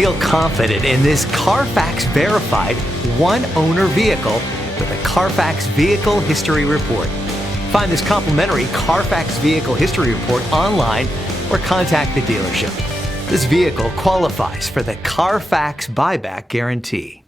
Feel confident in this Carfax verified one-owner vehicle with a Carfax Vehicle History Report. Find this complimentary Carfax Vehicle History Report online or contact the dealership. This vehicle qualifies for the Carfax Buyback Guarantee.